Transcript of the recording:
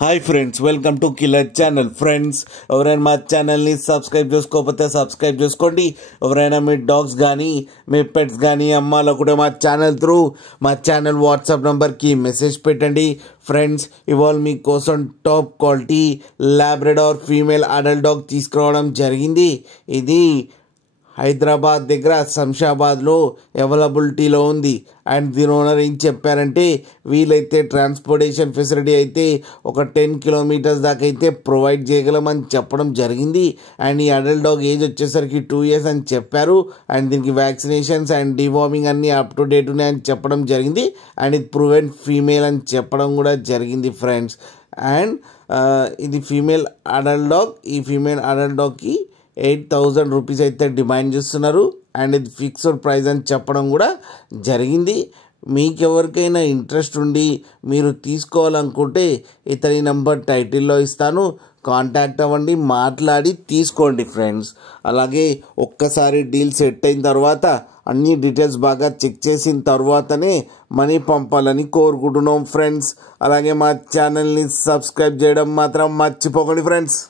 Hi friends, welcome to killer channel. Friends, ఎవరైనా మా ఛానల్ని సబ్స్క్రైబ్ చేసుకోకపోతే సబ్స్క్రైబ్ చేసుకోండి. ఎవరైనా మీ డాగ్స్ కానీ మీ పెట్స్ కానీ అమ్మాలనుకుంటే మా ఛానల్ వాట్సాప్ నెంబర్కి మెసేజ్ పెట్టండి. ఫ్రెండ్స్, ఇవాళ మీకోసం top quality Labrador female adult dog తీసుకురావడం జరిగింది. ఇది హైదరాబాద్ దగ్గర శంషాబాద్లో అవైలబిలిటీలో ఉంది. అండ్ దీని ఓనర్ ఏం చెప్పారంటే, వీలైతే ట్రాన్స్పోర్టేషన్ ఫెసిలిటీ అయితే ఒక 10 కిలోమీటర్స్ దాకా అయితే ప్రొవైడ్ చేయగలమని చెప్పడం జరిగింది. అండ్ ఈ అడల్ట్ డాగ్ ఏజ్ వచ్చేసరికి 2 years అని చెప్పారు. అండ్ దీనికి వ్యాక్సినేషన్స్ అండ్ డివార్మింగ్ అన్నీ అప్ టు డేట్ ఉన్నాయని చెప్పడం జరిగింది. అండ్ ఇది ప్రూవెన్ ఫీమేల్ అని చెప్పడం కూడా జరిగింది ఫ్రెండ్స్. అండ్ ఇది ఫీమేల్ అడల్ట్ డాగ్. ఈ ఫీమేల్ అడల్ట్ డాగ్కి 8,000 రూపీస్ అయితే డిమాండ్ చేస్తున్నారు. అండ్ ఇది ఫిక్స్డ్ ప్రైస్ అని చెప్పడం కూడా జరిగింది. మీకు ఎవరికైనా ఇంట్రెస్ట్ ఉండి మీరు తీసుకోవాలనుకుంటే ఇతని నెంబర్ టైటిల్లో ఇస్తాను, కాంటాక్ట్ అవ్వండి, మాట్లాడి తీసుకోండి ఫ్రెండ్స్. అలాగే ఒక్కసారి డీల్ సెట్ అయిన తర్వాత అన్ని డీటెయిల్స్ బాగా చెక్ చేసిన తర్వాతనే మనీ పంపాలని కోరుకుంటున్నాం ఫ్రెండ్స్. అలాగే మా ఛానల్ని సబ్స్క్రైబ్ చేయడం మాత్రం మర్చిపోకండి ఫ్రెండ్స్.